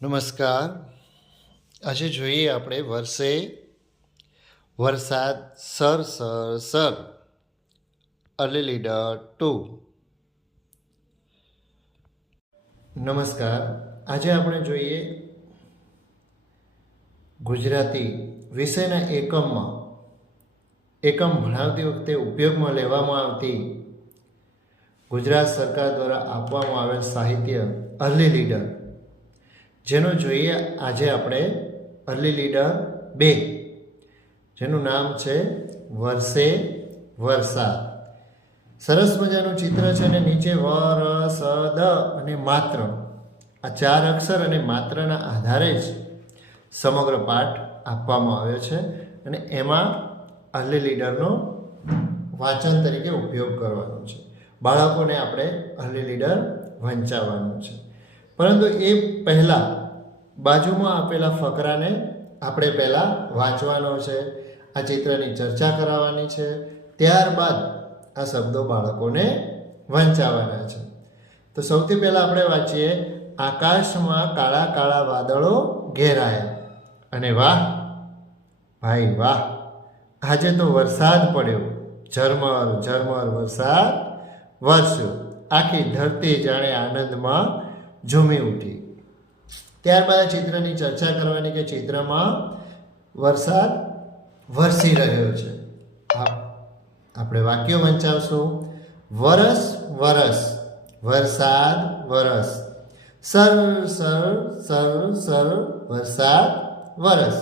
નમસ્કાર. આજે જોઈએ આપણે વર્ષે વરસાદ sir sir sir early leader 2. નમસ્કાર. આજે આપણે જોઈએ ગુજરાતી વિષયના એકમ ભણાવતી વખતે ઉપયોગમાં લેવામાં આવતી ગુજરાત સરકાર દ્વારા આપવામાં આવેલ સાહિત્ય અર્લી લીડર, જેનો જોઈએ આજે આપણે અર્લી લીડર 2, જેનું નામ છે વર્ષે વરસાદ. સરસ મજાનું ચિત્ર છે અને નીચે વરસદ અને માત્ર, આ 4 અક્ષર અને માત્રના આધારે જ સમગ્ર પાઠ આપવામાં આવ્યો છે અને એમાં અર્લી લીડરનો વાંચન તરીકે ઉપયોગ કરવાનો છે. બાળકોને આપણે અર્લી લીડર વંચાવવાનું છે. પરંતુ એ પહેલાં બાજુમાં આપેલા ફકરાને આપણે પહેલાં વાંચવાનો છે, આ ચિત્રની ચર્ચા કરાવવાની છે, ત્યારબાદ આ શબ્દો બાળકોને વંચાવવાના છે. તો સૌથી પહેલાં આપણે વાંચીએ, આકાશમાં કાળા કાળા વાદળો ઘેરાયા અને વાહ ભાઈ વાહ, આજે તો વરસાદ પડ્યો, ઝરમર ઝરમર વરસાદ વરસ્યો, આખી ધરતી જાણે આનંદમાં ઝૂમી ઉઠી. ત્યારબાદ આ ચિત્રની ચર્ચા કરવાની કે ચિત્રમાં વરસાદ વરસી રહ્યો છે. આપણે વાક્યો વંચાવશું. વરસ વરસ, વરસાદ વરસ, સર સર સર સર વરસાદ વરસ.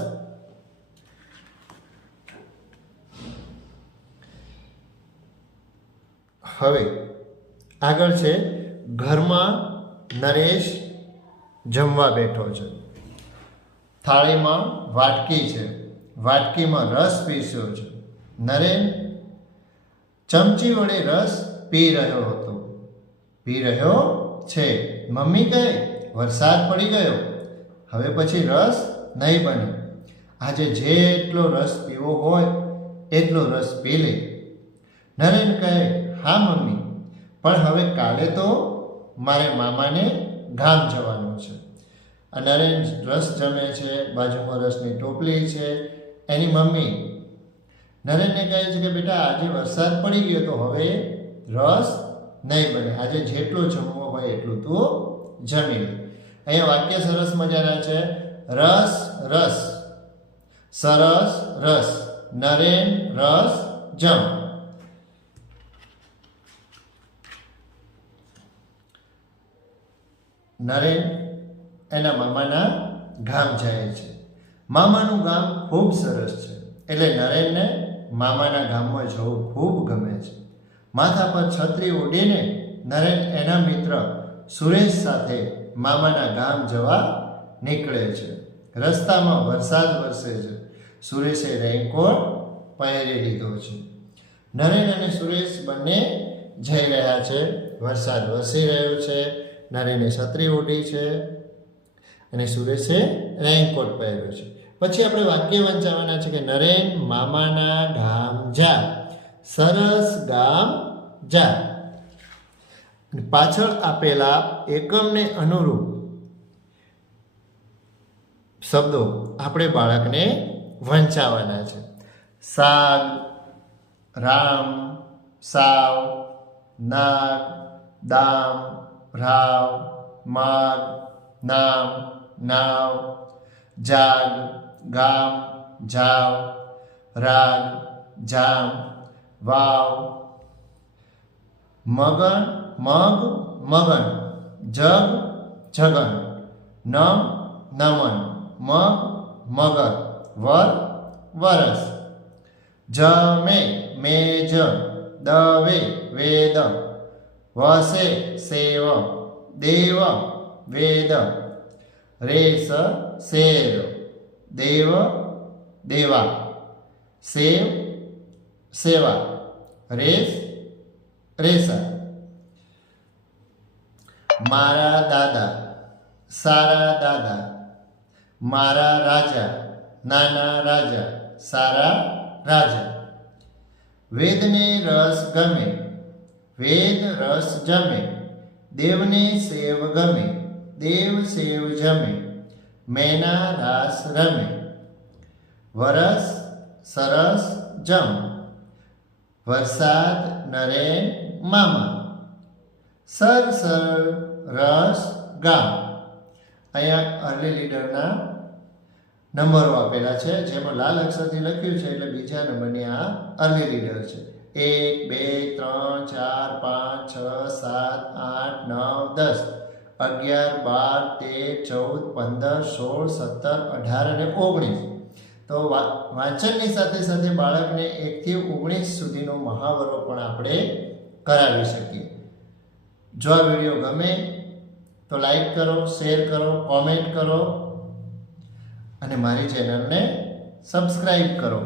હવે આગળ છે, ઘરમાં નરેશ જમવા બેઠો છે. થાળીમાં વાટકી છે, વાટકીમાં રસ પીસ્યો છે. નરેન ચમચી વડે રસ પી રહ્યો છે. મમ્મી કહે, વરસાદ પડી ગયો, હવે પછી રસ નહીં બને, આજે જેટલો રસ પીવો હોય એટલો રસ પી લે. નરેન કહે, હા મમ્મી, પણ હવે કાલે તો મારે મામાને ગામ જવાનું છે. નરેન રસ જમે છે, બાજુમાં રસની ટોપલી છે. એની મમ્મી નરેનને કહે છે કે બેટા આજે વરસાદ પડી ગયો તો હવે રસ નહીં બને, આજે જેટલો જમવો હોય એટલું તું જમી લે. અહીંયા વાક્ય સરસ મજાના છે. રસ રસ, સરસ રસ, નરેન રસ જમ. નરેન એના મામાના ગામ જાય છે. મામાનું ગામ ખૂબ સરસ છે, એટલે નરેનને મામાના ગામમાં જવું ખૂબ ગમે છે. માથા પર છત્રી ઓઢીને નરેન એના મિત્ર સુરેશ સાથે મામાના ગામ જવા નીકળે છે. રસ્તામાં વરસાદ વરસે છે. સુરેશે રેઇનકોટ પહેરી લીધો છે. નરેન અને સુરેશ બંને જઈ રહ્યા છે. વરસાદ વરસી રહ્યો છે. નરેને છત્રી ઓઢી છે અને સુરેશે રેઇનકોટ પહેર્યો છે. પછી આપણે વાક્ય વંચાવવાના છે કે નરેન મામાના ગામ જા, સરસ ગામ જા. પાછળ આપેલા એકમને અનુરૂપ શબ્દો આપણે બાળકને વંચાવવાના છે. સાગ, રામ, સાવ, નાગ, દામ, રાવ, માગ, નામ, નાવ, જાગ, ગામ, જાવ, રાગ, જામ, વાવ, મગન, મગ, મગન, જગ, જગન, નમ, નમન, મગ, મગર, વર, વરસ, જમે, મેજ, દવે, વેદ, વસે, સેવ, દેવ, વેદ, રેસ, શેર, દેવ, દેવા, સેવ, સેવા, રેસ, રેસા. મારા દાદા, સારા દાદા, મારા રાજા, નાના રાજા, સારા રાજા. વેદને રસ ગમે, વેદ રસ જમે, દેવને સેવ ગમે, દેવ સેવ જમે, મેના રાસ રમે, વરસ સરસ જમ, વરસાદ નરેન મામા, સર સર રસ ગામ. અહીંયા અર્લી લીડરના નંબરો આપેલા છે, જેમાં લાલ અક્ષરથી લખ્યું છે એટલે બીજા નંબરની આ અર્લી લીડર છે. 1 2 3 4 5 6 7 8 9 10 11 12 13 14 15 16 17 18 અને 19. તો વાંચનની સાથે સાથે બાળકને 1 થી 19 સુધીનો મહાવરો પણ આપણે કરાવી શકીએ. જો આ વિડીયો ગમે તો લાઈક કરો, શેર કરો, કોમેન્ટ કરો અને મારી ચેનલને સબસ્ક્રાઈબ કરો.